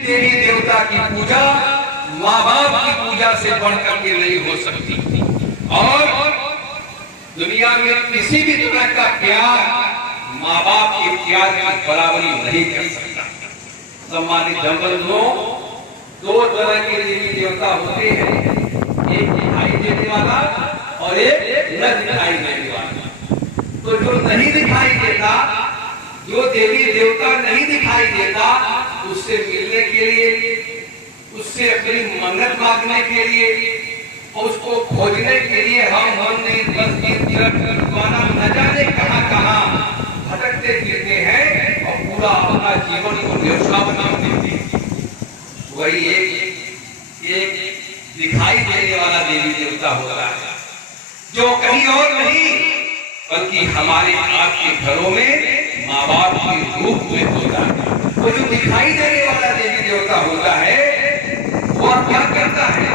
देवी देवता की पूजा माँ बाप की पूजा से बढ़कर के नहीं हो सकती और दुनिया में किसी भी तरह का प्यार माँ बाप के प्यार की बराबरी नहीं कर सकता। सम्मानित जमबंधुओं, दो तरह के देवी देवता होते हैं, एक दिखाई देने वाला और एक न दिखाई देने वाला। तो जो नहीं दिखाई देता, जो देवी देवता नहीं दिखाई देता, उससे मिलने के लिए, उससे अपनी मन्नत मांगने के लिए, उसको खोजने के लिए हम मंदिर मस्जिद गुरुद्वारा न जाने कहां कहां भटकते फिरते हैं और पूरा अपना जीवन को न्यौछावर बना देते हैं। वही एक दिखाई देने वाला देवी देवता होता है, जो कहीं और नहीं बल्कि हमारे आपके घरों में माँ बाप के रूप में होता है। तो जो दिखाई देने वाला देवी देवता होता है वह क्या करता है?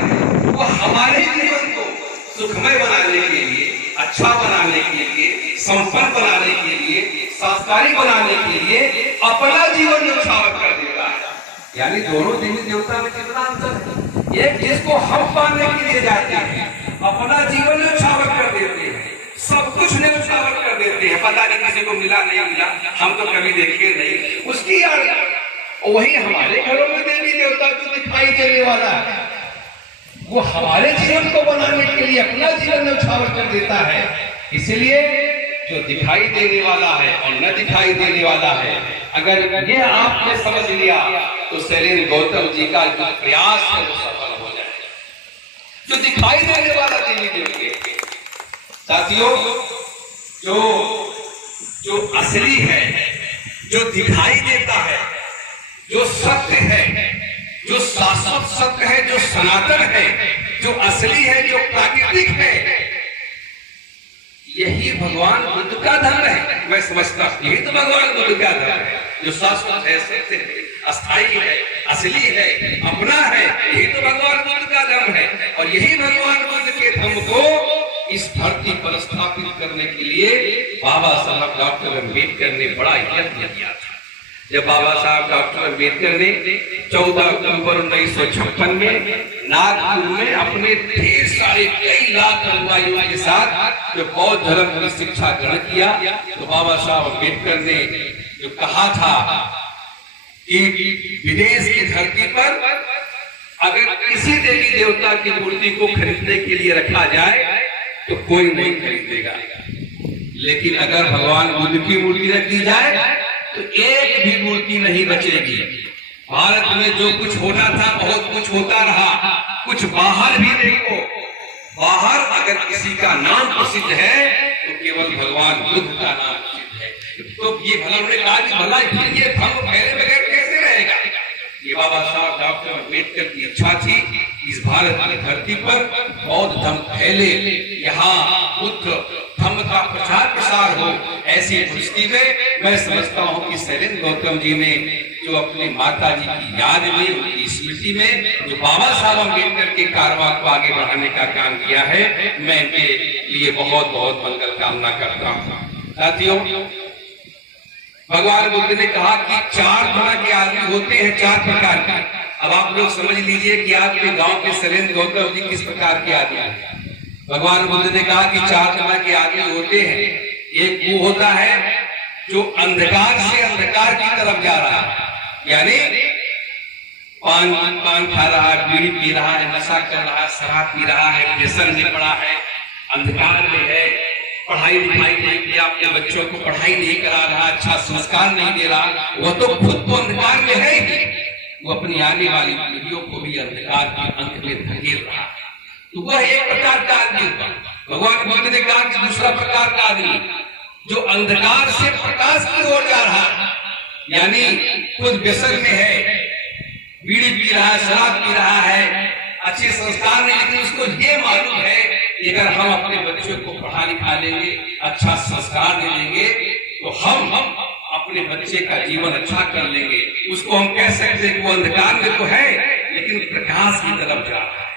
वो हमारे जीवन को सुखमय बनाने के लिए, अच्छा बनाने के लिए, संपन्न बनाने के लिए, संस्कारी बनाने के लिए अपना जीवन न्यौछावर कर देता है। यानी दोनों देवी देवता में कितना अंतर है? एक जिसको हम पाने के लिए जाते हैं, अपना जीवन न्यौछावर कर देते हैं, सब कुछ न्यौछावर कर देते हैं, पता नहीं किसी को मिला नहीं मिला, हम तो कभी देखे नहीं, उसकी याद। वही हमारे घरों में देवी देवता जो दिखाई देने वाला है, वो हमारे जीवन को बनाने के लिए अपना जीवन न्यौछावर कर देता है। इसलिए जो दिखाई देने वाला है और न दिखाई देने वाला है, अगर ये आपने समझ लिया तो शैलेंद्र गौतम जी का जो प्रयास है वो सफल हो जाए। जो दिखाई देने वाला देवी देवता, साथियों, जो असली है, जो दिखाई देता है, जो सत्य है, जो शाश्वत सत्य है, जो सनातन है, जो असली है, जो प्राकृतिक है, यही भगवान बुद्ध का धर्म है। मैं समझता हूं यही तो भगवान बुद्ध का धर्म है, जो शाश्वत है, सत्य है, अस्थायी है, असली है, अपना है। यही तो भगवान बुद्ध का धर्म है और यही भगवान बुद्ध के धर्म को इस धरती पर स्थापित करने के लिए बाबा साहब डॉक्टर अम्बेडकर ने बड़ा यत्न किया था। जब बाबा साहब डॉक्टर अम्बेडकर ने 14 अक्टूबर 1956 में नागपुर में अपने ढेर सारे कई लाख अनुयायियों के साथ जो बौद्ध धर्म की शिक्षा ग्रहण किया, तो बाबा साहब अम्बेडकर ने जो कहा था कि विदेश की धरती पर अगर किसी देवी देवता की मूर्ति को खरीदने के लिए रखा जाए तो कोई नहीं खरीदेगा, लेकिन अगर भगवान बुद्ध की मूर्ति रखी जाए तो एक भी मूर्ति नहीं बचेगी। भारत में जो कुछ होना था बहुत कुछ होता रहा, कुछ बाहर भी देखो, बाहर अगर किसी का नाम प्रसिद्ध है तो केवल भगवान बुद्ध का नाम प्रसिद्ध है। तो ये भला उन्होंने कहा कि भला ये धर्म फैले बगैर कैसे रहेगा? ये बाबा साहब डॉक्टर अम्बेडकर की इच्छा थी इस भारत की धरती पर बौद्ध धर्म फैले, यहाँ बुद्ध धर्म का प्रचार प्रसार हो। ऐसी परिस्थिति में मैं समझता हूँ कि शैलेंद्र गौतम जी ने जो अपने माता जी की याद में, उनकी स्मृति में जो बाबा साहब अम्बेडकर के कारवां को आगे बढ़ाने का काम किया है, मैं इनके लिए बहुत बहुत मंगल कामना करता हूँ। साथियों, भगवान बुद्ध ने कहा कि 4 तरह के आदमी होते हैं, 4 प्रकार के। अब आप लोग समझ लीजिए कि आपके गांव के शैलेंद्र गौतम जी किस प्रकार के आदमी हैं। भगवान बुद्ध ने कहा कि 4 तरह के आदमी होते हैं। एक वो होता है जो अंधकार से अंधकार की तरफ जा रहा है, यानी पान खा रहा है, बीड़ी पी रहा है, नशा कर रहा है, शराब पी रहा है, व्यसन में पड़ा है, अंधकार में है, पढ़ाई लिखाई नहीं किया, अपने बच्चों को पढ़ाई नहीं करा रहा, अच्छा संस्कार नहीं दे रहा, वह तो खुद तो अंधकार में है ही, वो अपनी आने वाली पीढ़ियों को भी अंधकार के अंत में धकेल रहा है। तो वह एक प्रकार का आदमी होगा। भगवान बुद्ध ने कहा कि दूसरा प्रकार का आदमी जो अंधकार से प्रकाश की ओर जा रहा है, यानी खुद व्यसन में है, बीड़ी पी रहा है, शराब पी रहा है, अच्छे संस्कार नहीं, लेकिन उसको ये मालूम है कि अगर हम अपने बच्चों को पढ़ा लिखा लेंगे, अच्छा संस्कार दे देंगे तो हम अपने बच्चे का जीवन अच्छा कर लेंगे। उसको हम कह सकते हैं कि वो अंधकार में तो है लेकिन प्रकाश की तरफ जा रहा है।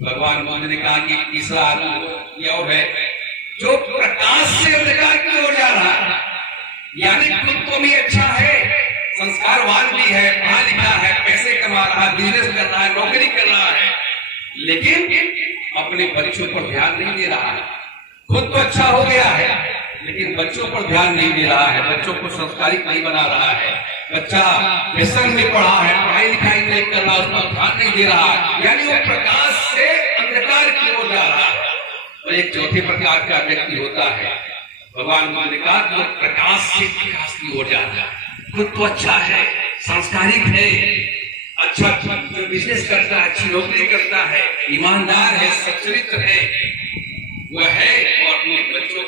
भगवान बुद्ध ने कहा कि तीसरा आदमी यह है जो प्रकाश से अंधकार की ओर जा रहा है, यानी खुद तो भी अच्छा है, संस्कारवान भी है, पढ़ा लिखा है, पैसे रहा है, बिजनेस कर रहा है, नौकरी कर रहा है, लेकिन अपने बच्चों पर ध्यान नहीं दे रहा है। खुद तो अच्छा हो गया है, लेकिन बच्चों पर ध्यान नहीं दे रहा है, बच्चों को संस्कारित नहीं बना रहा है। बच्चा व्यसन में पड़ा है, पढ़ाई लिखाई नहीं कर रहा, उस पर ध्यान नहीं दे रहा है, यानी वो प्रकाश से अंधकार की ओर जा रहा है। और एक चौथे प्रकार का व्यक्ति होता है, भगवान बुद्ध ने कहा वो प्रकाश से विकास की ओर जाता है। खुद तो अच्छा है, संस्कारिक है, अच्छा बिजनेस करता है, अच्छी नौकरी करता है, ईमानदार है, सच्चरित्र है, वह है और अपने बच्चों